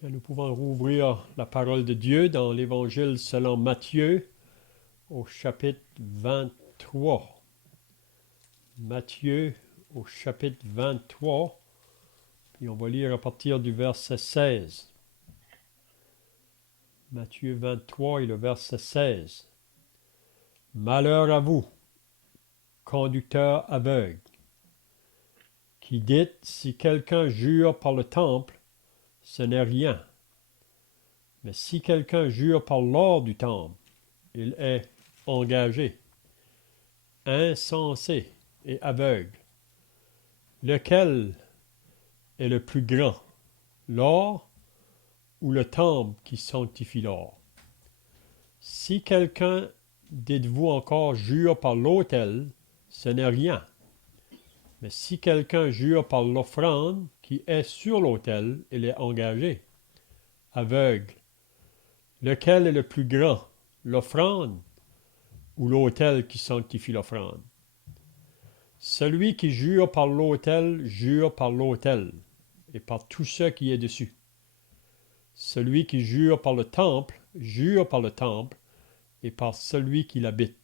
Bien, nous pouvons rouvrir la parole de Dieu dans l'Évangile selon Matthieu au chapitre 23. Matthieu au chapitre 23, puis on va lire à partir du verset 16. Matthieu 23 et le verset 16. Malheur à vous, conducteurs aveugles, qui dites, si quelqu'un jure par le temple, ce n'est rien. Mais si quelqu'un jure par l'or du temple, il est engagé. Insensé et aveugle. Lequel est le plus grand, l'or ou le temple qui sanctifie l'or? Si quelqu'un, dites-vous encore, jure par l'autel, ce n'est rien. Mais si quelqu'un jure par l'offrande qui est sur l'autel, il est engagé. Aveugle. Lequel est le plus grand, l'offrande ou l'autel qui sanctifie l'offrande? Celui qui jure par l'autel, jure par l'autel et par tout ce qui est dessus. Celui qui jure par le temple, jure par le temple et par celui qui l'habite.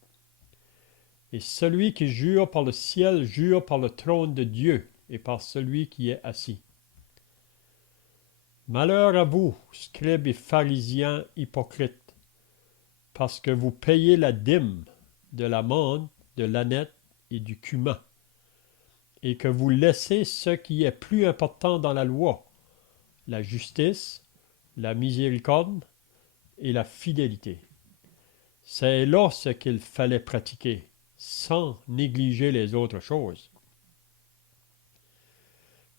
Et celui qui jure par le ciel, jure par le trône de Dieu et par celui qui est assis. Malheur à vous, scribes et pharisiens hypocrites, parce que vous payez la dîme de la menthe, de l'ânette et du cumin, et que vous laissez ce qui est plus important dans la loi, la justice, la miséricorde et la fidélité. C'est là ce qu'il fallait pratiquer, sans négliger les autres choses.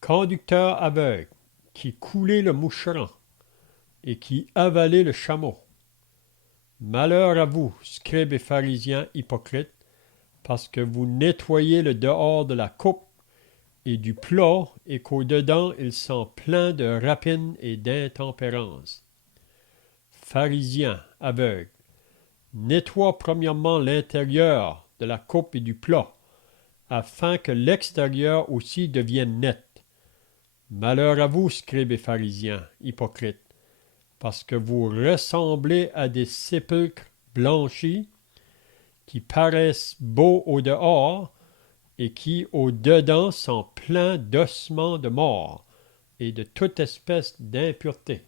Conducteur aveugle, qui coulez le moucheron et qui avalez le chameau. Malheur à vous, scribes et pharisiens hypocrites, parce que vous nettoyez le dehors de la coupe et du plat, et qu'au-dedans ils sont pleins de rapine et d'intempérance. Pharisiens aveugles, nettoie premièrement l'intérieur de la coupe et du plat, afin que l'extérieur aussi devienne net. Malheur à vous, scribes et pharisiens, hypocrites, parce que vous ressemblez à des sépulcres blanchis qui paraissent beaux au dehors et qui au dedans sont pleins d'ossements de mort et de toute espèce d'impureté.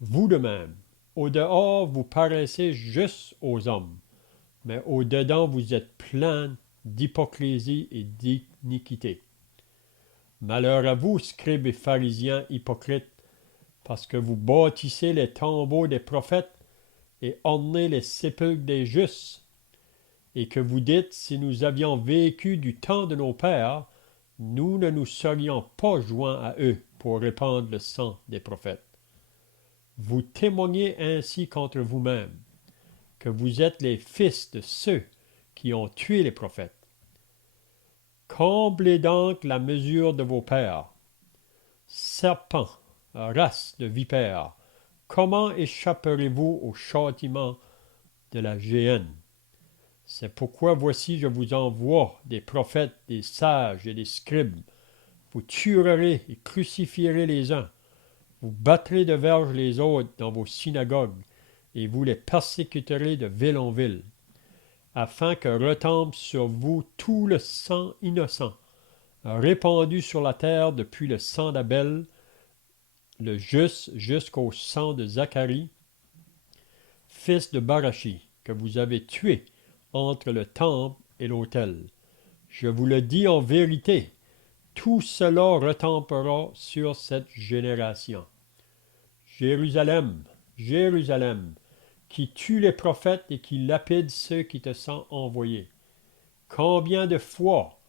Vous de même, au dehors vous paraissez juste aux hommes, mais au dedans vous êtes pleins d'hypocrisie et d'iniquité. Malheur à vous, scribes et pharisiens hypocrites, parce que vous bâtissez les tombeaux des prophètes et ornez les sépulcres des justes, et que vous dites, si nous avions vécu du temps de nos pères, nous ne nous serions pas joints à eux pour répandre le sang des prophètes. Vous témoignez ainsi contre vous-même, que vous êtes les fils de ceux qui ont tué les prophètes. Comblez donc la mesure de vos pères. Serpents, race de vipères, comment échapperez-vous au châtiment de la géhenne? C'est pourquoi voici je vous envoie des prophètes, des sages et des scribes. Vous tuerez et crucifierez les uns, vous battrez de verge les autres dans vos synagogues, et vous les persécuterez de ville en ville, afin que retombe sur vous tout le sang innocent, répandu sur la terre depuis le sang d'Abel, le juste, jusqu'au sang de Zacharie, fils de Barachi, que vous avez tué entre le temple et l'autel. Je vous le dis en vérité, tout cela retombera sur cette génération. Jérusalem, Jérusalem, qui tue les prophètes et qui lapide ceux qui te sont envoyés. Combien de fois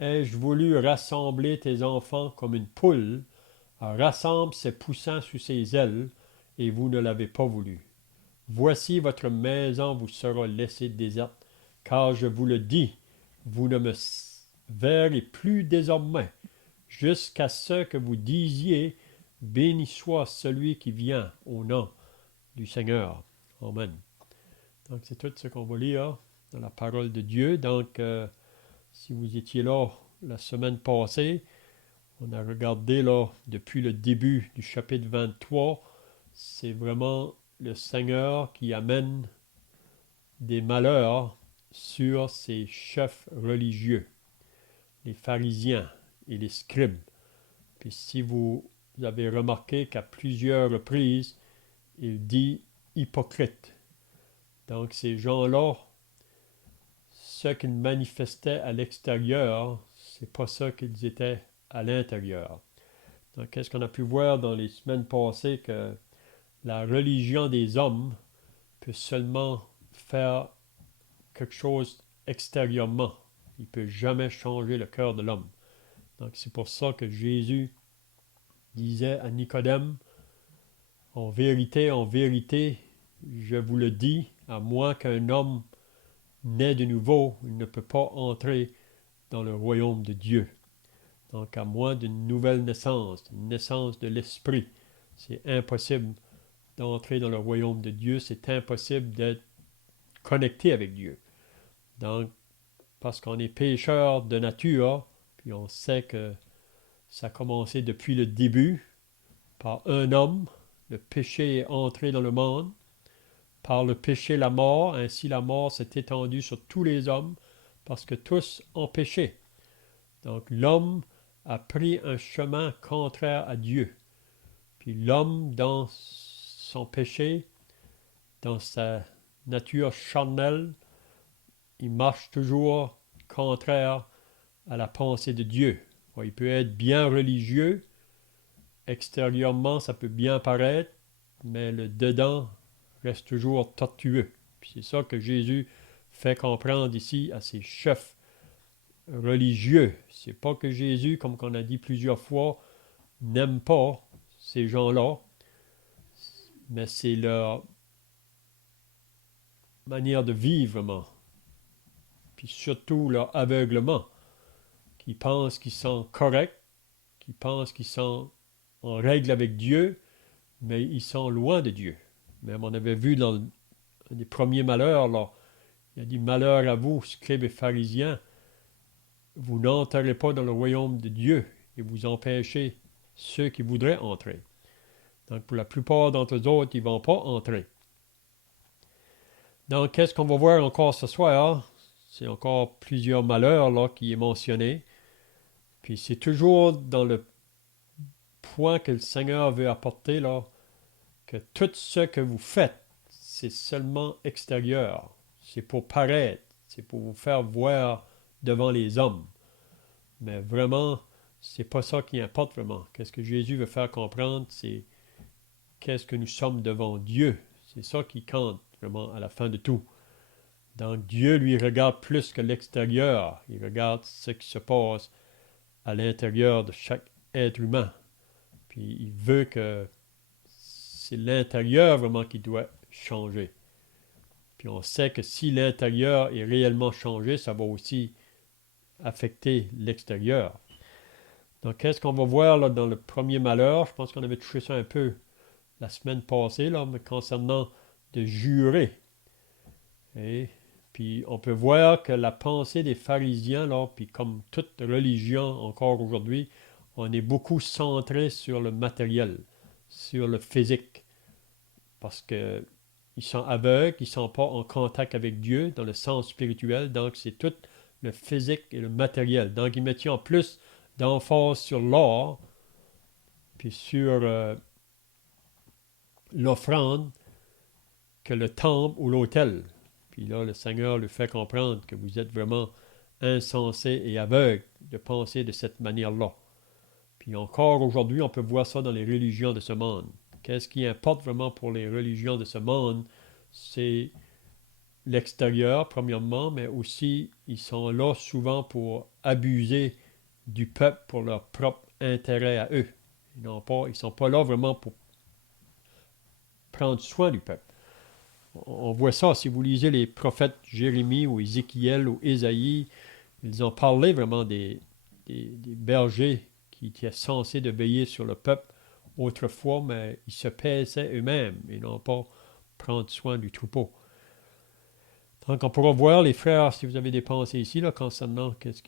ai-je voulu rassembler tes enfants comme une poule rassemble ses poussins sous ses ailes, et vous ne l'avez pas voulu. Voici votre maison vous sera laissée déserte, car je vous le dis, vous ne me verrez plus désormais, jusqu'à ce que vous disiez, béni soit celui qui vient au nom du Seigneur. Amen. Donc c'est tout ce qu'on va lire dans la parole de Dieu. Donc si vous étiez là la semaine passée, On a regardé là depuis le début du chapitre 23, c'est vraiment le Seigneur qui amène des malheurs sur ces chefs religieux, les pharisiens et les scribes. Puis si vous avez remarqué qu'à plusieurs reprises, il dit hypocrite. Donc ces gens-là, ce qu'ils manifestaient à l'extérieur, c'est pas ça qu'ils étaient à l'intérieur. Donc qu'est-ce qu'on a pu voir dans les semaines passées que la religion des hommes peut seulement faire quelque chose extérieurement. Il ne peut jamais changer le cœur de l'homme. Donc c'est pour ça que Jésus disait à Nicodème, en vérité, je vous le dis, à moins qu'un homme naît de nouveau, il ne peut pas entrer dans le royaume de Dieu. Donc à moins d'une nouvelle naissance, une naissance de l'esprit, c'est impossible d'entrer dans le royaume de Dieu, c'est impossible d'être connecté avec Dieu. Donc, parce qu'on est pécheur de nature, puis on sait que ça a commencé depuis le début, par un homme, le péché est entré dans le monde, par le péché la mort, ainsi la mort s'est étendue sur tous les hommes, parce que tous ont péché. Donc l'homme a pris un chemin contraire à Dieu. Puis l'homme, dans son péché, dans sa nature charnelle, il marche toujours contraire à la pensée de Dieu. Il peut être bien religieux, extérieurement ça peut bien paraître, mais le dedans reste toujours tortueux. Puis c'est ça que Jésus fait comprendre ici à ses chefs religieux. C'est pas que Jésus, comme on a dit plusieurs fois, n'aime pas ces gens-là, mais c'est leur manière de vivre vraiment. Puis surtout leur aveuglement, qui pensent qu'ils sont corrects, qui pensent qu'ils sont en règle avec Dieu, mais ils sont loin de Dieu. Même on avait vu dans les premiers malheurs, là, il a dit malheur à vous, scribes et pharisiens, vous n'entrerez pas dans le royaume de Dieu et vous empêchez ceux qui voudraient entrer. Donc pour la plupart d'entre eux autres, ils ne vont pas entrer. Donc qu'est-ce qu'on va voir encore ce soir? C'est encore plusieurs malheurs là qui est mentionné. Puis c'est toujours dans le point que le Seigneur veut apporter là, que tout ce que vous faites, c'est seulement extérieur. C'est pour paraître, c'est pour vous faire voir devant les hommes. Mais vraiment, c'est pas ça qui importe vraiment. Qu'est-ce que Jésus veut faire comprendre, c'est qu'est-ce que nous sommes devant Dieu. C'est ça qui compte vraiment à la fin de tout. Donc Dieu lui regarde plus que l'extérieur. Il regarde ce qui se passe à l'intérieur de chaque être humain. Puis il veut que c'est l'intérieur vraiment qui doit changer. Puis on sait que si l'intérieur est réellement changé, ça va aussi affecter l'extérieur. Donc, qu'est-ce qu'on va voir là, dans le premier malheur? Je pense qu'on avait touché ça un peu la semaine passée, là, mais concernant de jurer. Et puis, on peut voir que la pensée des pharisiens, là, puis comme toute religion encore aujourd'hui, on est beaucoup centré sur le matériel, sur le physique. Parce que ils sont aveugles, ils ne sont pas en contact avec Dieu dans le sens spirituel, donc c'est tout le physique et le matériel. Donc ils mettent en plus d'emphase sur l'or, puis sur l'offrande, que le temple ou l'autel. Puis là, le Seigneur lui fait comprendre que vous êtes vraiment insensé et aveugle de penser de cette manière-là. Puis encore aujourd'hui, on peut voir ça dans les religions de ce monde. Qu'est-ce qui importe vraiment pour les religions de ce monde? C'est l'extérieur, premièrement, mais aussi, ils sont là souvent pour abuser du peuple pour leur propre intérêt à eux. Ils ne sont pas là vraiment pour prendre soin du peuple. On voit ça, si vous lisez les prophètes Jérémie ou Ézéchiel ou Ésaïe, ils ont parlé vraiment des bergers qui étaient censés de veiller sur le peuple autrefois, mais ils se paissaient eux-mêmes et non pas prendre soin du troupeau. Donc, on pourra voir, les frères, si vous avez des pensées ici, là, concernant qu'est-ce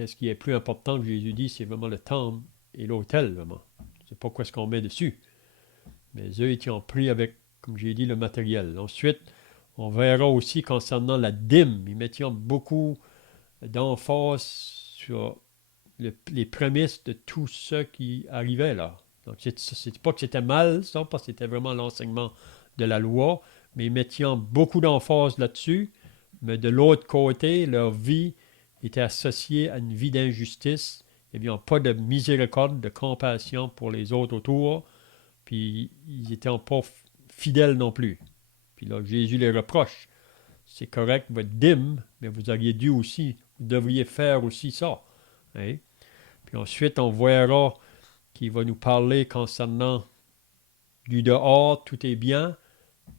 qu'est-ce qui est plus important que Jésus dit, c'est vraiment le temple et l'autel, vraiment. C'est pas quoi ce qu'on met dessus. Mais eux étaient pris avec, comme j'ai dit, le matériel. Ensuite, on verra aussi concernant la dîme. Ils mettaient beaucoup d'emphase sur les prémices de tout ce qui arrivait là. Donc, c'est pas que c'était mal, ça, parce que c'était vraiment l'enseignement de la loi, mais ils mettaient beaucoup d'emphase là-dessus. Mais de l'autre côté, leur vie était associée à une vie d'injustice. Il n'y avait pas de miséricorde, de compassion pour les autres autour. Puis, ils n'étaient pas fidèles non plus. Puis là, Jésus les reproche. C'est correct, votre dîme, mais vous auriez dû aussi, vous devriez faire aussi ça. Hein? Puis ensuite, on verra qu'il va nous parler concernant du dehors, tout est bien,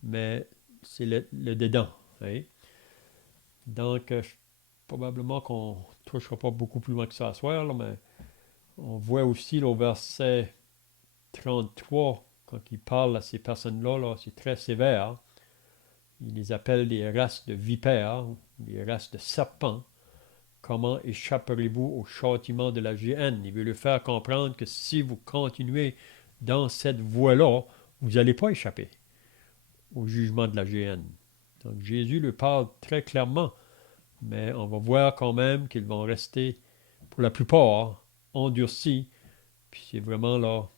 mais c'est le dedans. Hein? Donc, probablement qu'on ne touchera pas beaucoup plus loin que ça à soir, là, mais on voit aussi là, au verset 33, quand il parle à ces personnes-là, là, c'est très sévère. Hein? Il les appelle des races de vipères, des races de serpents. Comment échapperez-vous au châtiment de la géhenne? Il veut leur faire comprendre que si vous continuez dans cette voie-là, vous n'allez pas échapper au jugement de la géhenne. Donc Jésus le parle très clairement, mais on va voir quand même qu'ils vont rester, pour la plupart, endurcis, puis c'est vraiment là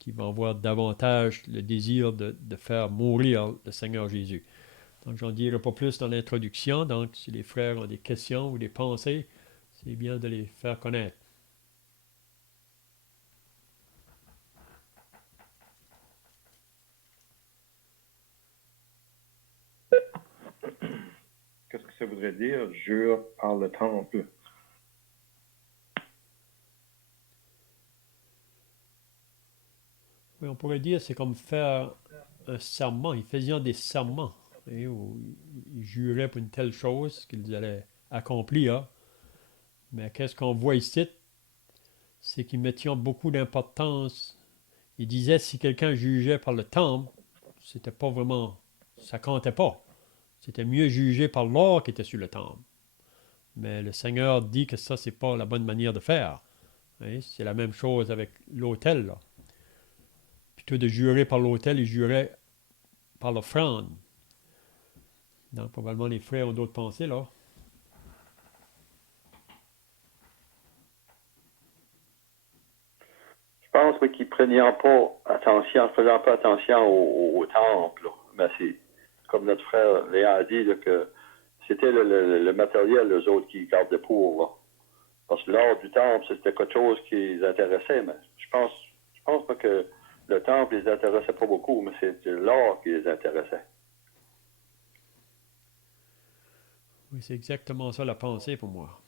qu'ils vont avoir davantage le désir de faire mourir le Seigneur Jésus. Donc, j'en dirai pas plus dans l'introduction. Donc, si les frères ont des questions ou des pensées, c'est bien de les faire connaître. Qu'est-ce que ça voudrait dire, jure par le temple? Oui, on pourrait dire c'est comme faire un serment. Ils faisaient des serments. Où ils juraient pour une telle chose qu'ils allaient accomplir. Mais qu'est-ce qu'on voit ici? C'est qu'ils mettaient beaucoup d'importance. Ils disaient si quelqu'un jugeait par le temple, c'était pas vraiment. Ça comptait pas. C'était mieux jugé par l'or qui était sur le temple. Mais le Seigneur dit que ça, c'est pas la bonne manière de faire. Hein? C'est la même chose avec l'autel. Là. Plutôt de jurer par l'autel, ils juraient par l'offrande. Donc, probablement, les frères ont d'autres pensées, là. Je pense qu'ils ne prenaient pas attention, faisant pas attention au temple. Là. Mais c'est comme notre frère Léa a dit, là, que c'était le matériel, eux autres, qui gardaient pour. Là. Parce que l'or du temple, c'était quelque chose qui les intéressait, mais je pense pas que le temple les intéressait pas beaucoup, mais c'était l'or qui les intéressait. Oui, c'est exactement ça la pensée pour moi.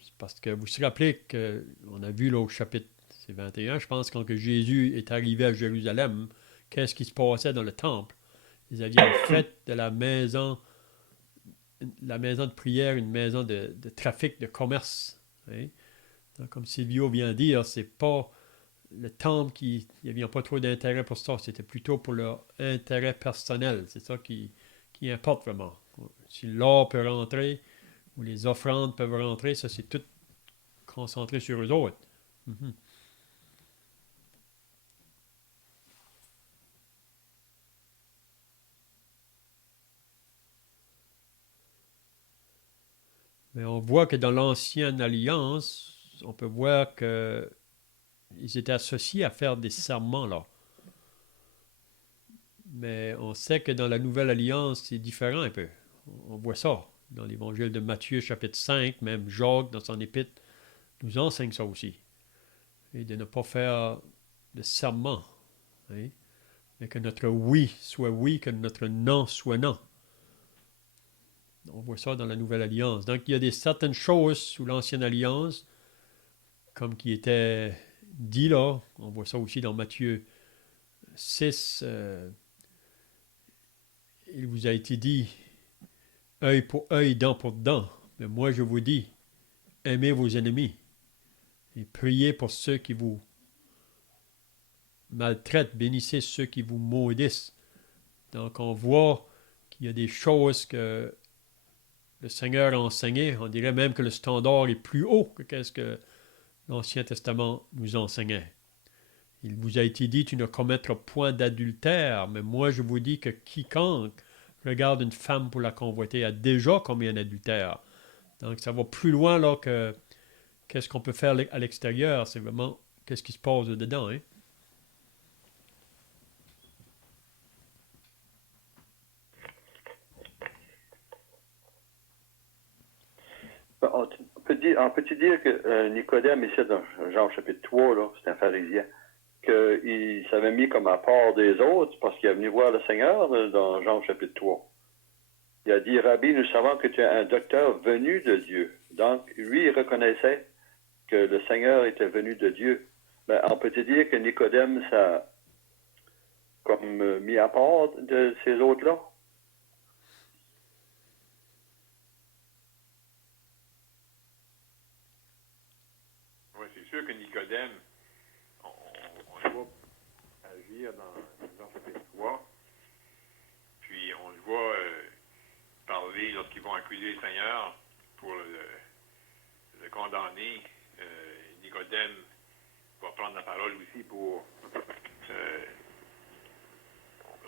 C'est parce que vous vous rappelez qu'on a vu là au chapitre 21, je pense, quand que Jésus est arrivé à Jérusalem, qu'est-ce qui se passait dans le temple? Ils avaient fait de la maison de prière une maison de trafic, de commerce. Hein? Donc, comme Silvio vient de dire, c'est pas le temple il n'y avait pas trop d'intérêt pour ça, c'était plutôt pour leur intérêt personnel. C'est ça qui importe vraiment. Si l'or peut rentrer, ou les offrandes peuvent rentrer, ça c'est tout concentré sur eux autres. Mm-hmm. Mais on voit que dans l'ancienne alliance, on peut voir qu'ils étaient associés à faire des serments là. Mais on sait que dans la nouvelle alliance, c'est différent un peu. On voit ça dans l'évangile de Matthieu chapitre 5, même Jacques dans son épître nous enseigne ça aussi. Et de ne pas faire de serment. Hein? Mais que notre oui soit oui, que notre non soit non. On voit ça dans la Nouvelle Alliance. Donc, il y a certaines choses sous l'Ancienne Alliance, comme qui était dit là. On voit ça aussi dans Matthieu 6. Il vous a été dit, œil pour œil, dent pour dent. Mais moi, je vous dis, aimez vos ennemis et priez pour ceux qui vous maltraitent, bénissez ceux qui vous maudissent. Donc, on voit qu'il y a des choses que le Seigneur a enseigné. On dirait même que le standard est plus haut que qu'est-ce que l'Ancien Testament nous enseignait. Il vous a été dit, tu ne commettras point d'adultère, mais moi je vous dis que quiconque regarde une femme pour la convoiter a déjà commis un adultère. Donc ça va plus loin là que qu'est-ce qu'on peut faire à l'extérieur, c'est vraiment qu'est-ce qui se passe dedans. Hein? On peut-tu dire que Nicodème, ici dans Jean chapitre 3, là, c'est un pharisien, qu'il s'avait mis comme à part des autres parce qu'il est venu voir le Seigneur dans Jean chapitre 3. Il a dit, Rabbi, nous savons que tu es un docteur venu de Dieu. Donc, lui, il reconnaissait que le Seigneur était venu de Dieu. Ben, on peut-tu dire que Nicodème, ça comme mis à part de ces autres-là? Oui, c'est sûr que Nicodème, on le voit agir dans chapitre 3, puis on le voit parler lorsqu'ils vont accuser le Seigneur pour le condamner. Nicodème va prendre la parole aussi pour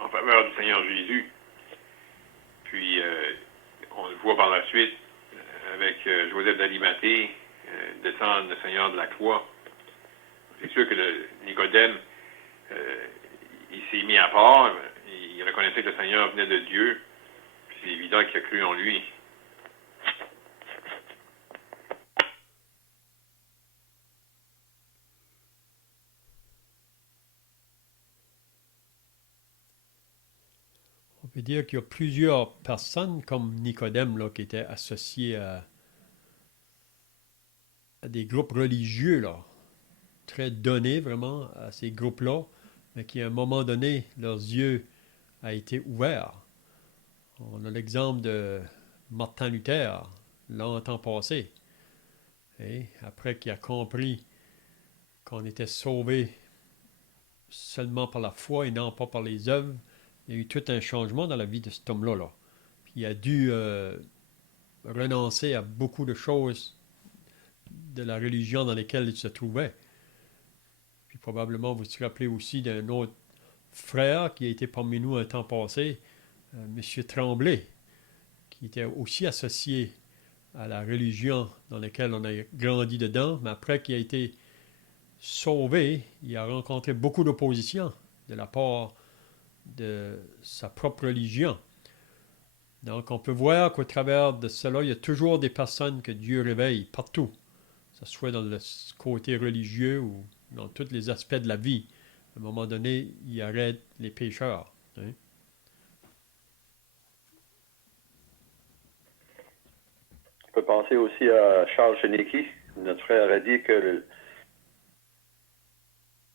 en faveur du Seigneur Jésus. Puis on le voit par la suite avec Joseph d'Arimathée descendre le Seigneur de la croix. C'est sûr que Nicodème, il s'est mis à part, il reconnaissait que le Seigneur venait de Dieu, puis c'est évident qu'il a cru en lui. On peut dire qu'il y a plusieurs personnes comme Nicodème là, qui étaient associées à des groupes religieux, là, très donnés vraiment à ces groupes-là, mais qui à un moment donné, leurs yeux ont été ouverts. On a l'exemple de Martin Luther, longtemps passé. Et après qu'il a compris qu'on était sauvé seulement par la foi et non pas par les œuvres, il y a eu tout un changement dans la vie de cet homme-là. Là. Puis il a dû renoncer à beaucoup de choses de la religion dans laquelle il se trouvait. Puis probablement vous vous rappelez aussi d'un autre frère qui a été parmi nous un temps passé, M. Tremblay, qui était aussi associé à la religion dans laquelle on a grandi dedans, mais après qu'il a été sauvé, il a rencontré beaucoup d'opposition de la part de sa propre religion. Donc on peut voir qu'au travers de cela, il y a toujours des personnes que Dieu réveille partout, que ce soit dans le côté religieux ou dans tous les aspects de la vie. À un moment donné, il arrête les pécheurs. Hein? On peut penser aussi à Charles Cheniki. Notre frère a dit que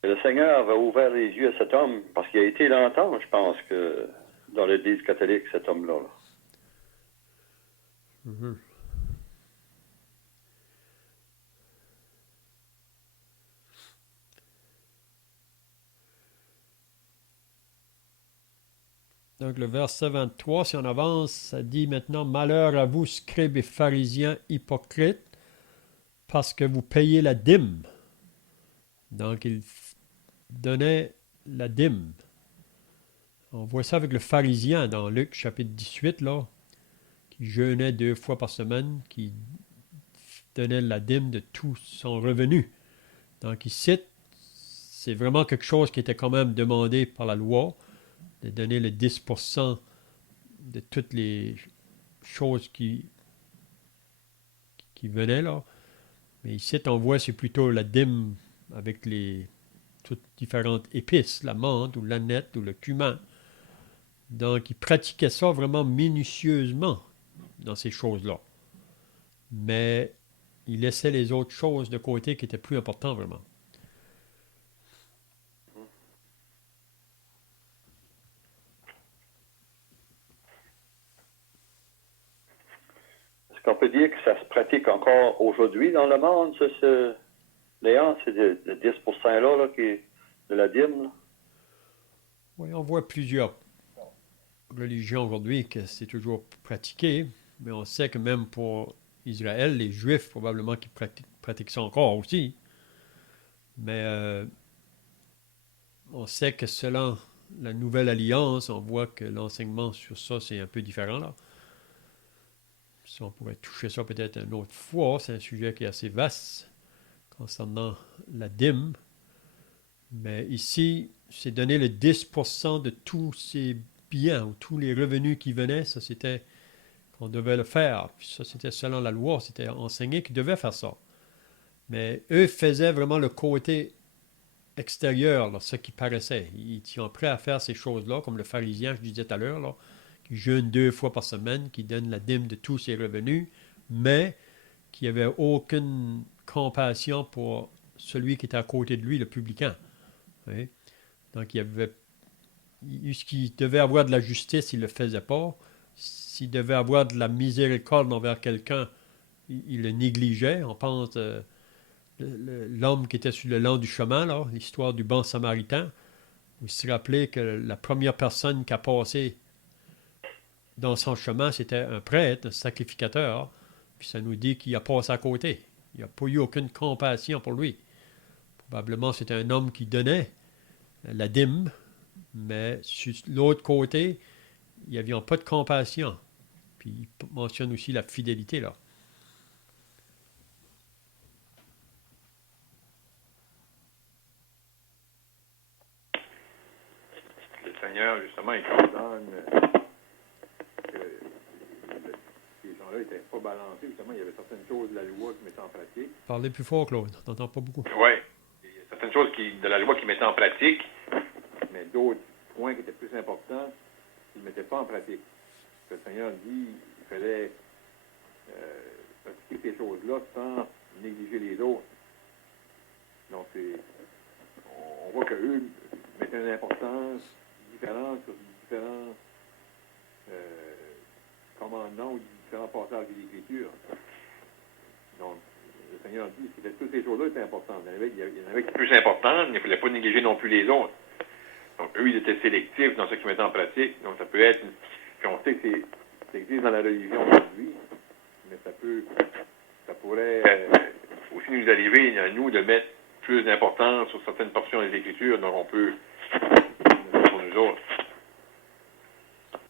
le Seigneur avait ouvert les yeux à cet homme, parce qu'il a été longtemps, je pense, que dans l'Église catholique, cet homme-là. Là. Mm-hmm. Donc le verset 23, si on avance, ça dit maintenant, malheur à vous, scribes et pharisiens hypocrites, parce que vous payez la dîme. Donc il donnait la dîme. On voit ça avec le pharisien dans Luc chapitre 18, là, qui jeûnait 2 fois par semaine, qui donnait la dîme de tout son revenu. Donc ici, c'est vraiment quelque chose qui était quand même demandé par la loi, de donner le 10% de toutes les choses qui venaient là. Mais ici, on voit, c'est plutôt la dîme avec les toutes différentes épices, la menthe ou l'aneth ou le cumin. Donc, il pratiquait ça vraiment minutieusement dans ces choses-là. Mais il laissait les autres choses de côté qui étaient plus importantes vraiment. Est-ce qu'on peut dire que ça se pratique encore aujourd'hui dans le monde, Léon, c'est de 10%-là là, qui est de la dîme? Là? Oui, on voit plusieurs religions aujourd'hui que c'est toujours pratiqué. Mais on sait que même pour Israël, les Juifs, probablement qui pratiquent ça encore aussi. Mais on sait que selon la nouvelle alliance, on voit que l'enseignement sur ça, c'est un peu différent là. Ça, on pourrait toucher ça peut-être une autre fois. C'est un sujet qui est assez vaste concernant la dîme. Mais ici, c'est donner le 10% de tous ces biens ou tous les revenus qui venaient. Ça, c'était qu'on devait le faire. Puis ça, c'était selon la loi. C'était enseigné qu'ils devaient faire ça. Mais eux faisaient vraiment le côté extérieur, là, ce qui paraissait. Ils étaient prêts à faire ces choses-là, comme le pharisien, je disais tout à l'heure, là, qui jeûne 2 fois par semaine, qui donne la dîme de tous ses revenus, mais qui n'avait aucune compassion pour celui qui était à côté de lui, le publicain. Oui. Donc, s'il devait avoir de la justice, il ne le faisait pas. S'il devait avoir de la miséricorde envers quelqu'un, il le négligeait. On pense l'homme qui était sur le long du chemin, là, l'histoire du bon samaritain. Vous se rappelez que la première personne qui a passé dans son chemin, c'était un prêtre, un sacrificateur. Puis ça nous dit qu'il a passé à côté. Il n'a pas eu aucune compassion pour lui. Probablement, c'était un homme qui donnait la dîme, mais sur l'autre côté, il n'y avait pas de compassion. Puis il mentionne aussi la fidélité, là. Le Seigneur, justement, il condamne que ces gens-là n'étaient pas balancés. Justement, il y avait certaines choses de la loi qui mettaient en pratique. Parlez plus fort, Claude. On n'entend pas beaucoup. Oui. Il y a certaines choses de la loi qui mettaient en pratique, mais d'autres points qui étaient plus importants, qu'ils ne mettaient pas en pratique. Le Seigneur dit qu'il fallait pratiquer ces choses-là sans négliger les autres. Donc, on voit qu'eux mettaient une importance différente sur différents commandements ou différents passages de l'Écriture. Donc, le Seigneur dit que toutes ces choses-là étaient importantes. Il y en avait qui étaient plus importantes, mais il ne fallait pas négliger non plus les autres. Donc, eux, ils étaient sélectifs dans ce qu'ils mettaient en pratique. Donc, ça peut être... Puis on sait que ça existe dans la religion aujourd'hui, mais ça pourrait aussi nous arriver, à nous, de mettre plus d'importance sur certaines portions des Écritures, donc on peut, pour nous autres.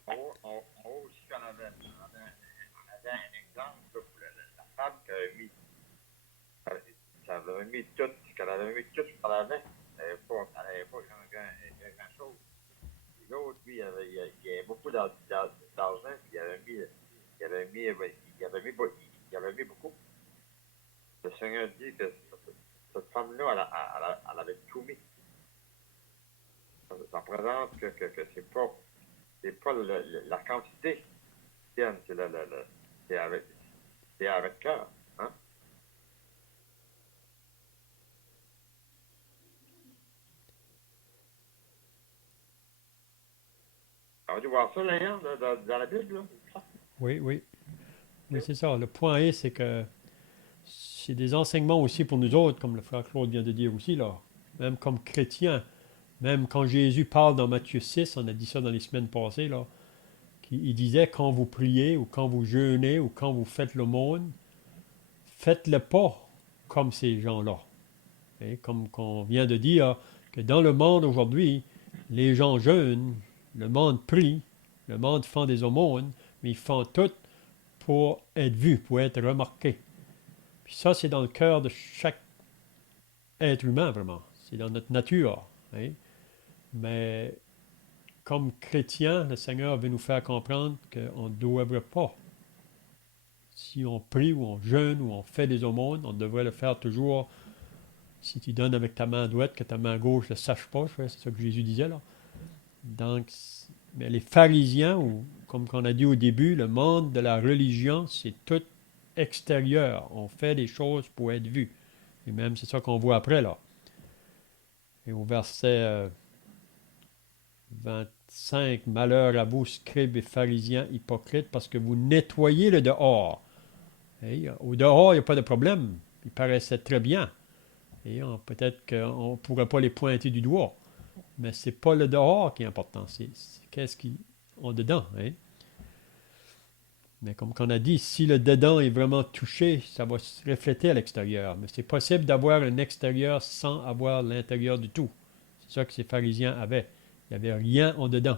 On voit aussi qu'on avait un exemple pour la femme qui avait mis, qu'elle avait mis tout ce qu'elle avait. Elle n'avait pas grand-chose. L'autre, lui, il avait beaucoup d'argent, puis il avait mis beaucoup. Le Seigneur dit que cette femme-là, elle avait tout mis. Ça représente que c'est pas la quantité qui tienne, c'est avec cœur. Hein? On va dû voir ça, Léon, dans la Bible, là. Oui, oui. Oui, c'est ça. Le point est, c'est que c'est des enseignements aussi pour nous autres, comme le frère Claude vient de dire aussi, là. Même comme chrétiens, même quand Jésus parle dans Matthieu 6, on a dit ça dans les semaines passées, là, il disait quand vous priez ou quand vous jeûnez ou quand vous faites l'aumône, faites-le pas comme ces gens-là. Et comme qu'on vient de dire, que dans le monde aujourd'hui, les gens jeûnent, le monde prie, le monde fait des aumônes, mais ils font tout pour être vus, pour être remarqués. Puis ça, c'est dans le cœur de chaque être humain, vraiment. C'est dans notre nature. Hein? Mais comme chrétiens, le Seigneur veut nous faire comprendre qu'on ne devrait pas. Si on prie ou on jeûne ou on fait des aumônes, on devrait le faire toujours. Si tu donnes avec ta main droite, que ta main gauche ne le sache pas, c'est ça que Jésus disait là. Donc, mais les pharisiens, ou comme on a dit au début, le monde de la religion, c'est tout extérieur. On fait des choses pour être vu. Et même, c'est ça qu'on voit après, là. Et au verset 25, « Malheur à vous, scribes et pharisiens hypocrites, parce que vous nettoyez le dehors. » Et au dehors, il n'y a pas de problème. Ils paraissaient très bien. Et peut-être qu'on ne pourrait pas les pointer du doigt. Mais ce n'est pas le dehors qui est important, c'est qu'est-ce qu'ils ont dedans. Hein? Mais comme on a dit, si le dedans est vraiment touché, ça va se refléter à l'extérieur. Mais c'est possible d'avoir un extérieur sans avoir l'intérieur du tout. C'est ça que ces pharisiens avaient. Il n'y avait rien en dedans.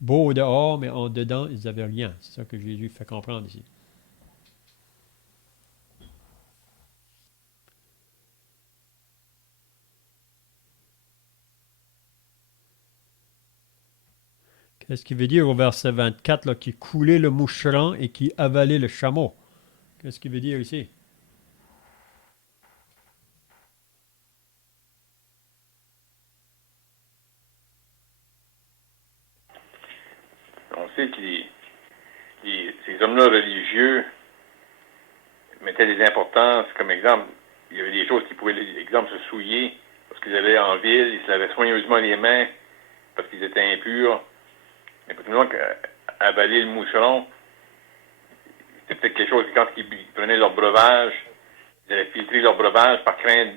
Beau au dehors, mais en dedans, ils n'avaient rien. C'est ça que Jésus fait comprendre ici. Qu'est-ce qu'il veut dire au verset 24, là, qui coulait le moucheron et qui avalait le chameau? Qu'est-ce qu'il veut dire ici? On sait que ces hommes-là religieux mettaient des importances, comme exemple, il y avait des choses qui pouvaient, exemple, se souiller, parce qu'ils allaient en ville, ils se lavaient soigneusement les mains, parce qu'ils étaient impurs. Mais continuons avaler le moucheron, c'était peut-être quelque chose que quand ils prenaient leur breuvage, ils allaient filtrer leur breuvage par crainte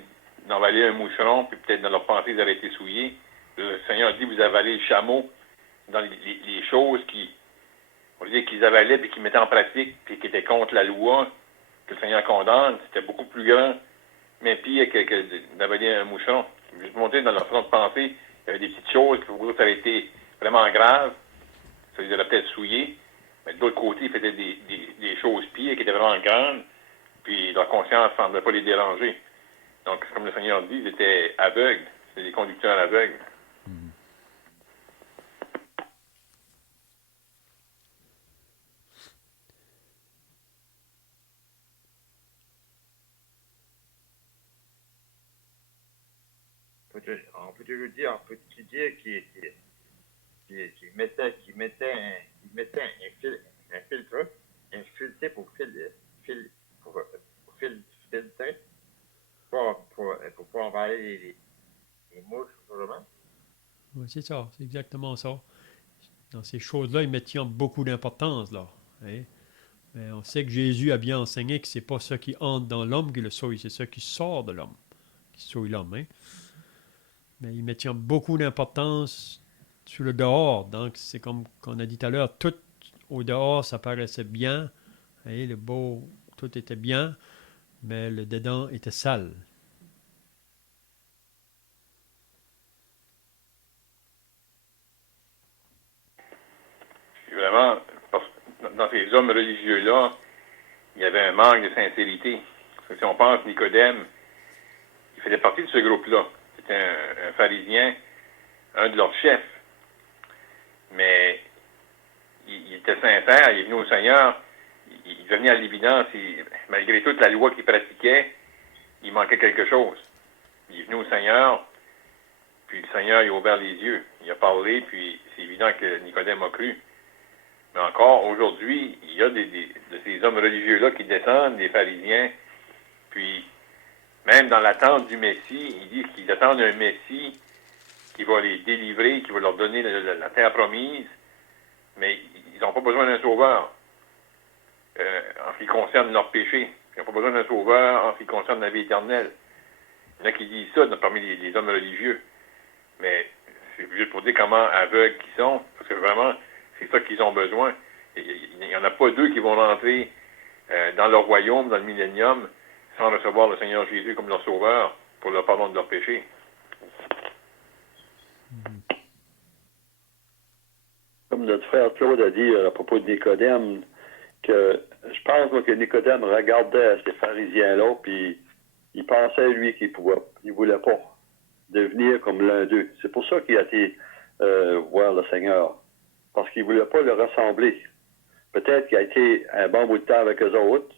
d'envaler un moucheron, puis peut-être dans leur pensée, ils avaient été souillés. Le Seigneur dit, vous avalez le chameau dans les choses on dit qu'ils avalaient et qu'ils mettaient en pratique, puis qui étaient contre la loi, que le Seigneur condamne, c'était beaucoup plus grand, mais pire que d'avaler un moucheron. Juste monter dans leur façon de penser, il y avait des petites choses qui pour eux, ça avait été vraiment grave, ça les aurait peut-être souillés, mais de l'autre côté, ils faisaient des choses pires qui étaient vraiment grandes, puis leur conscience ne semblait pas les déranger. Donc, comme le Seigneur dit, ils étaient aveugles, c'était des conducteurs aveugles. On peut toujours dire, qu'il mettait un filtre, un filtre pour filtrer, pour pouvoir envoyer les mouches, vraiment. Oui, c'est ça, c'est exactement ça. Dans ces choses-là, ils mettaient beaucoup d'importance, là. Hein? Mais on sait que Jésus a bien enseigné que c'est pas ce qui entre dans l'homme qui le souille, c'est ce qui sort de l'homme qui souille l'homme. Hein? Mais ils mettaient beaucoup d'importance sur le dehors. Donc, c'est comme on a dit tout à l'heure, tout au dehors, ça paraissait bien. Hein? Le beau, tout était bien, mais le dedans était sale. Puis vraiment, dans ces hommes religieux-là, il y avait un manque de sincérité. Parce que si on pense Nicodème, il faisait partie de ce groupe-là. C'était un pharisien, un de leurs chefs. Mais il était sincère, il est venu au Seigneur, il venait à l'évidence, malgré toute la loi qu'il pratiquait, il manquait quelque chose. Il est venu au Seigneur, puis le Seigneur il a ouvert les yeux. Il a parlé, puis c'est évident que Nicodème a cru. Mais encore, aujourd'hui, il y a de ces hommes religieux-là qui descendent, des pharisiens, puis même dans l'attente du Messie, ils disent qu'ils attendent un Messie qui va les délivrer, qui va leur donner la terre promise, mais ils n'ont pas besoin d'un sauveur en ce qui concerne leur péché. Ils n'ont pas besoin d'un sauveur en ce qui concerne la vie éternelle. Il y en a qui disent ça parmi les hommes religieux. Mais c'est juste pour dire comment aveugles qu'ils sont, parce que vraiment, c'est ça qu'ils ont besoin. Il n'y en a pas deux qui vont rentrer dans leur royaume, dans le millénium, sans recevoir le Seigneur Jésus comme leur sauveur pour le pardon de leurs péchés. Comme notre frère Claude a dit à propos de Nicodème, que je pense moi, que Nicodème regardait ces pharisiens-là, puis il pensait, lui, qu'il voulait pas devenir comme l'un d'eux. C'est pour ça qu'il a été voir le Seigneur, parce qu'il voulait pas le ressembler. Peut-être qu'il a été un bon bout de temps avec eux autres,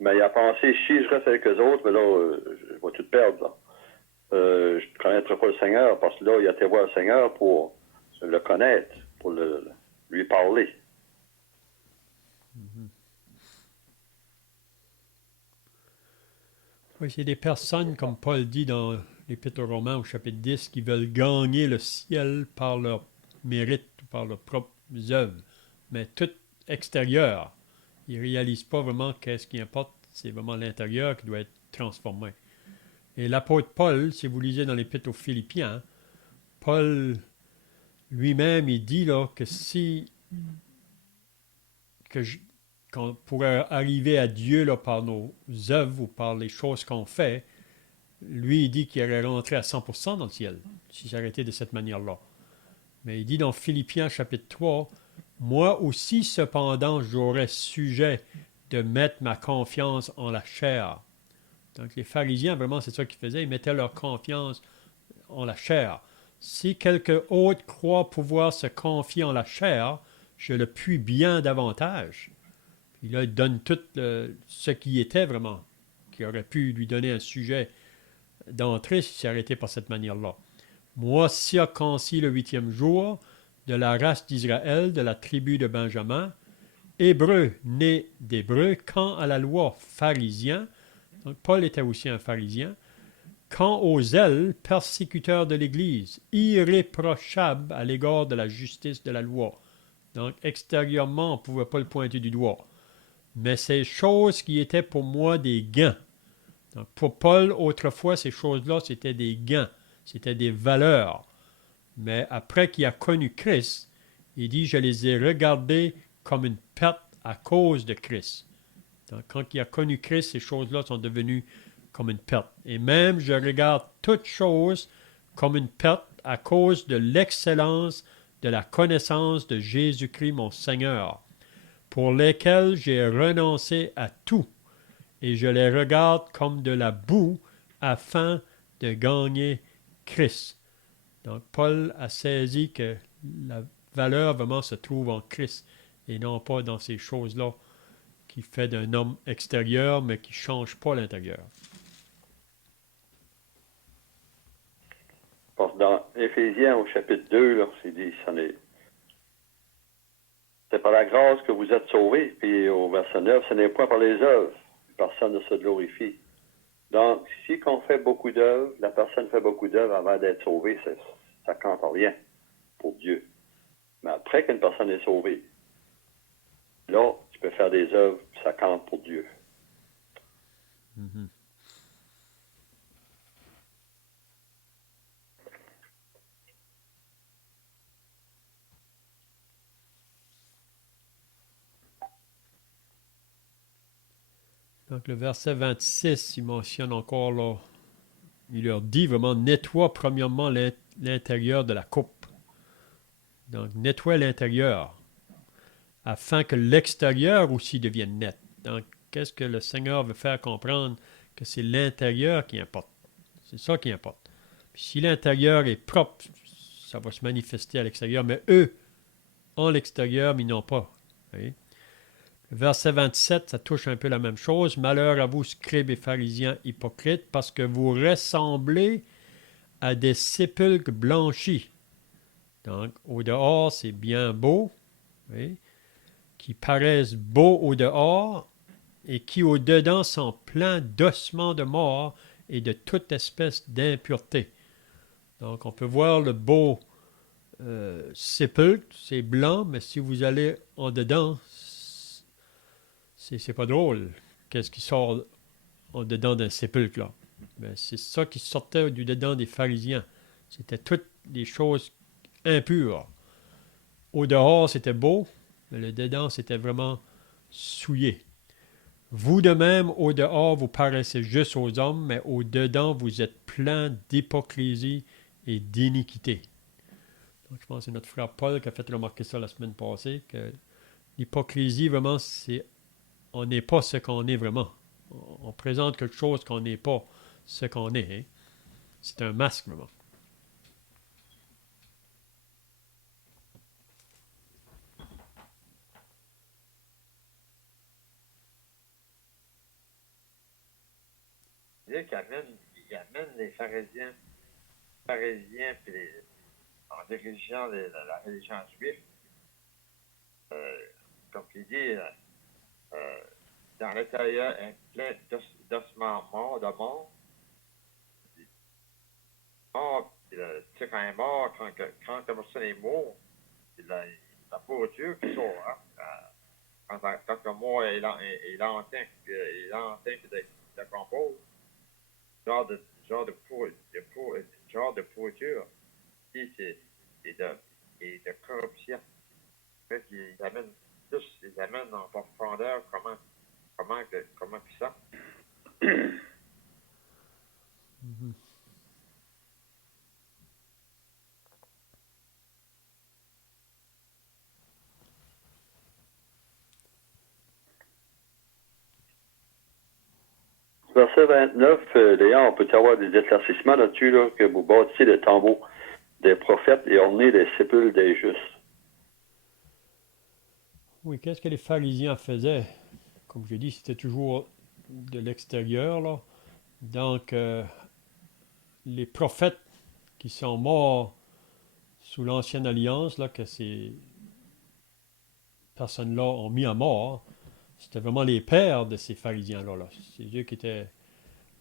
mais il a pensé, si je reste avec eux autres, mais là, je vais tout perdre, là. Je ne connaîtrai pas le Seigneur, parce que là, il a été voir le Seigneur pour le connaître, pour lui parler. Oui, c'est des personnes, comme Paul dit dans l'Épître aux Romains au chapitre 10, qui veulent gagner le ciel par leur mérite, par leurs propres œuvres. Mais tout extérieur, ils ne réalisent pas vraiment qu'est-ce qui importe, c'est vraiment l'intérieur qui doit être transformé. Et l'apôtre Paul, si vous lisez dans l'Épître aux Philippiens, Paul lui-même, il dit là que qu'on pourrait arriver à Dieu là, par nos œuvres ou par les choses qu'on fait, lui, il dit qu'il allait rentrer à 100% dans le ciel, si j'arrêtais de cette manière-là. Mais il dit dans Philippiens chapitre 3, « Moi aussi, cependant, j'aurais sujet de mettre ma confiance en la chair. » Donc les pharisiens, vraiment, c'est ça qu'ils faisaient, ils mettaient leur confiance en la chair. Si quelqu'un autre croit pouvoir se confier en la chair, je le puis bien davantage. Puis là, il donne tout ce qui était vraiment, qui aurait pu lui donner un sujet d'entrée s'il s'est arrêté par cette manière-là. Moi, circoncis le 8e jour, de la race d'Israël, de la tribu de Benjamin, hébreu, né d'hébreu, quant à la loi, pharisien, donc Paul était aussi un pharisien, quant aux zèles, persécuteur de l'Église, irréprochable à l'égard de la justice de la loi. Donc extérieurement, on ne pouvait pas le pointer du doigt. Mais ces choses qui étaient pour moi des gains. Donc pour Paul, autrefois, ces choses-là, c'était des gains, c'était des valeurs. Mais après qu'il a connu Christ, il dit, je les ai regardées comme une perte à cause de Christ. Donc, quand il a connu Christ, ces choses-là sont devenues comme une perte. Et même, je regarde toutes choses comme une perte à cause de l'excellence de la connaissance de Jésus-Christ, mon Seigneur, pour lesquels j'ai renoncé à tout, et je les regarde comme de la boue afin de gagner Christ. Donc, Paul a saisi que la valeur vraiment se trouve en Christ et non pas dans ces choses-là qui fait d'un homme extérieur, mais qui ne change pas l'intérieur. Parce que dans Éphésiens, au chapitre 2, là, c'est dit, c'est par la grâce que vous êtes sauvés. Puis au verset 9, ce n'est pas par les œuvres. Personne ne se glorifie. Donc, si qu'on fait beaucoup d'œuvres, la personne fait beaucoup d'œuvres avant d'être sauvée, ça ne compte rien pour Dieu. Mais après qu'une personne est sauvée, là, tu peux faire des œuvres, ça compte pour Dieu. Mm-hmm. Donc, le verset 26, il mentionne encore, là, il leur dit vraiment, nettoie premièrement l'intérieur de la coupe. Donc, nettoie l'intérieur, afin que l'extérieur aussi devienne net. Donc, qu'est-ce que le Seigneur veut faire comprendre? Que c'est l'intérieur qui importe. C'est ça qui importe. Puis si l'intérieur est propre, ça va se manifester à l'extérieur, mais eux, en l'extérieur, ils n'ont pas. Voyez? Verset 27, ça touche un peu la même chose. Malheur à vous, scribes et pharisiens hypocrites, parce que vous ressemblez à des sépulcres blanchis. Donc, au dehors, c'est bien beau, oui, qui paraissent beaux au dehors et qui au dedans sont pleins d'ossements de mort et de toute espèce d'impureté. Donc, on peut voir le beau sépulcre, c'est blanc, mais si vous allez en dedans, c'est pas drôle. Qu'est-ce qui sort en dedans d'un sépulcre, là? Ben, c'est ça qui sortait du dedans des pharisiens. C'était toutes des choses impures. Au dehors, c'était beau, mais le dedans, c'était vraiment souillé. Vous de même, au dehors, vous paraissez juste aux hommes, mais au dedans, vous êtes plein d'hypocrisie et d'iniquité. Donc, je pense que c'est notre frère Paul qui a fait remarquer ça la semaine passée, que l'hypocrisie, vraiment, c'est on n'est pas ce qu'on est vraiment. On présente quelque chose qu'on n'est pas ce qu'on est. Hein? C'est un masque, vraiment. Il amène les pharisiens puis en dirigeant la religion juive, comme il dit, dans l'intérieur, est plein d'ossements morts, de morts. Mort, tu sais, quand il est mort, quand la personne est morte, la pourriture qui sort, hein, quand le mort est lentin, puis de compose, genre de pourriture, puis et de corruption. En fait, il amène plus ils amènent en profondeur comment puis ça. Mhm. Verset 29, d'ailleurs, on peut avoir des éclaircissements là-dessus, là, que vous bâtissez le tombeau des prophètes et ornez les sépulcres des justes. Oui, qu'est-ce que les pharisiens faisaient? Comme je dis, c'était toujours de l'extérieur, là. Donc, les prophètes qui sont morts sous l'Ancienne Alliance, là, que ces personnes-là ont mis à mort, c'était vraiment les pères de ces pharisiens-là. Là. C'est eux qui étaient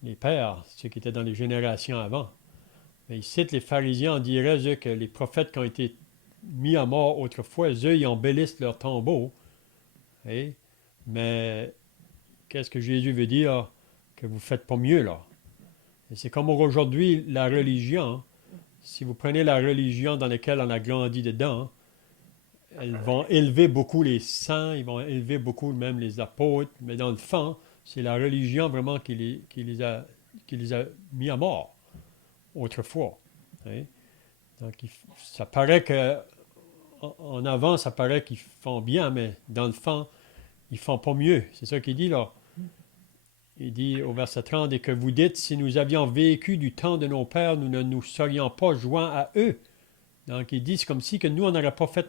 les pères, ceux qui étaient dans les générations avant. Mais ici, les pharisiens, on dirait eux, que les prophètes qui ont été mis à mort autrefois, eux, ils embellissent leur tombeau. Hein? Mais qu'est-ce que Jésus veut dire? Que vous ne faites pas mieux, là. Et c'est comme aujourd'hui, la religion. Hein. Si vous prenez la religion dans laquelle on a grandi dedans, elles vont élever beaucoup les saints, ils vont élever beaucoup même les apôtres, mais dans le fond, c'est la religion vraiment qui les a mis à mort autrefois. Hein. Donc, ça paraît que en avant, ça paraît qu'ils font bien, mais dans le fond, ils font pas mieux. C'est ça qu'il dit là. Il dit au verset 30, et que vous dites, si nous avions vécu du temps de nos pères, nous ne nous serions pas joints à eux. Donc, il dit, c'est comme si que nous, on n'aurait pas fait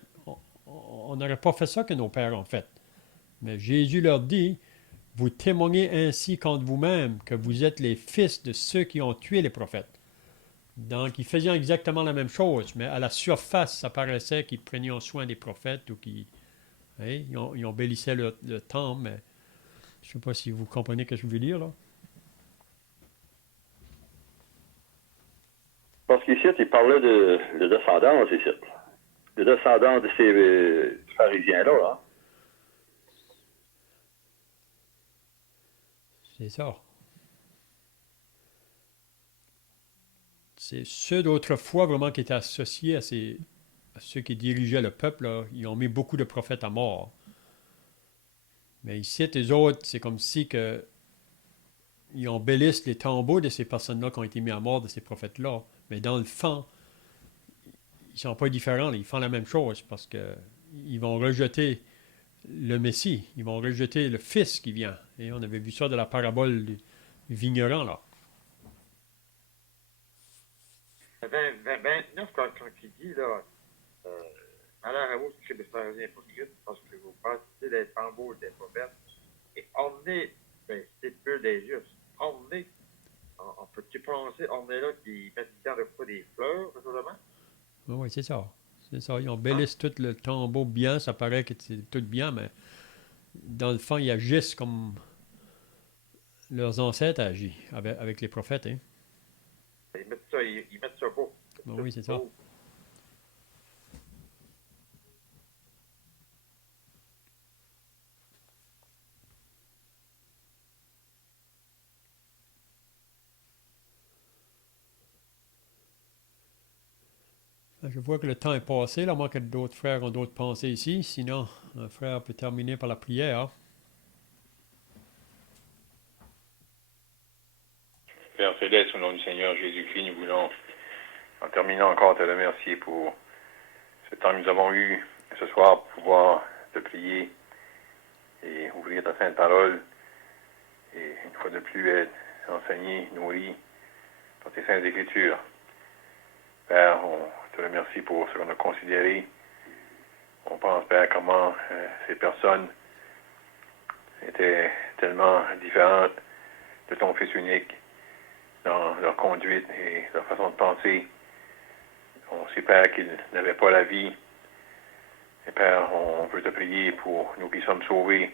ça que nos pères ont fait. Mais Jésus leur dit, vous témoignez ainsi contre vous-même que vous êtes les fils de ceux qui ont tué les prophètes. Donc, ils faisaient exactement la même chose, mais à la surface, ça paraissait qu'ils prenaient soin des prophètes ou qu'ils ils embellissaient le temple, mais je ne sais pas si vous comprenez ce que je veux dire, là. Parce qu'ici, il parlait de descendance ici. De descendance de ces pharisiens-là. Hein? C'est ça. C'est ceux d'autrefois vraiment qui étaient associés à ceux qui dirigeaient le peuple, là. Ils ont mis beaucoup de prophètes à mort. Mais ici, les autres, c'est comme si que ils embellissent les tombeaux de ces personnes-là qui ont été mis à mort, de ces prophètes-là. Mais dans le fond, ils ne sont pas différents, là. Ils font la même chose parce qu'ils vont rejeter le Messie, ils vont rejeter le Fils qui vient. Et on avait vu ça de la parabole du vigneron, là. 29, quand il dit, là, malheur à vous, chez les pharisiens hypocrites, parce que vous bâtissez les tambours des prophètes et ornez les sépulcres des justes. Ornez, on peut-tu prononcer ornez là qui mettent dedans de quoi des fleurs, naturellement? Oui, c'est ça. C'est ça. Ils embellissent tout le tombeau bien, ça paraît que c'est tout bien, mais dans le fond, ils agissent comme leurs ancêtres agissent avec les prophètes. Hein. Ils mettent ça beau. Ben oui, c'est ça. Beau. Je vois que le temps est passé, là, à moins que d'autres frères ont d'autres pensées ici. Sinon, un frère peut terminer par la prière. Père Céleste, au nom du Seigneur Jésus-Christ, nous voulons, en terminant encore, te remercier pour ce temps que nous avons eu ce soir pour pouvoir te prier et ouvrir ta sainte parole et une fois de plus être enseigné, nourri par tes saintes écritures. Père, on te remercie pour ce qu'on a considéré. On pense, Père, comment ces personnes étaient tellement différentes de ton Fils unique dans leur conduite et leur façon de penser. On sait, Père, qu'ils n'avaient pas la vie. Et Père, on veut te prier pour nous qui sommes sauvés,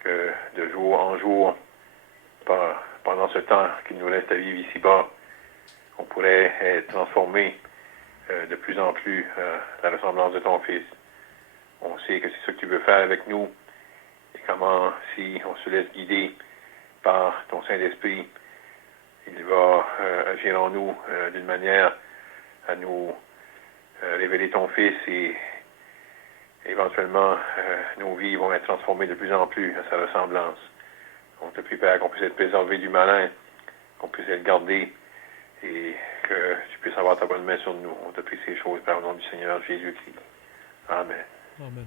que de jour en jour, pendant ce temps qu'il nous reste à vivre ici-bas, on pourrait être transformés de plus en plus à la ressemblance de ton Fils. On sait que c'est ce que tu veux faire avec nous et comment, si on se laisse guider par ton Saint-Esprit, il va agir en nous d'une manière à nous révéler ton Fils et éventuellement, nos vies vont être transformées de plus en plus à sa ressemblance. On te prie, Père, qu'on puisse être préservé du malin, qu'on puisse être gardé et que tu puisses avoir ta bonne main sur nous. On te prie ces choses par le nom du Seigneur Jésus-Christ. Amen. Amen.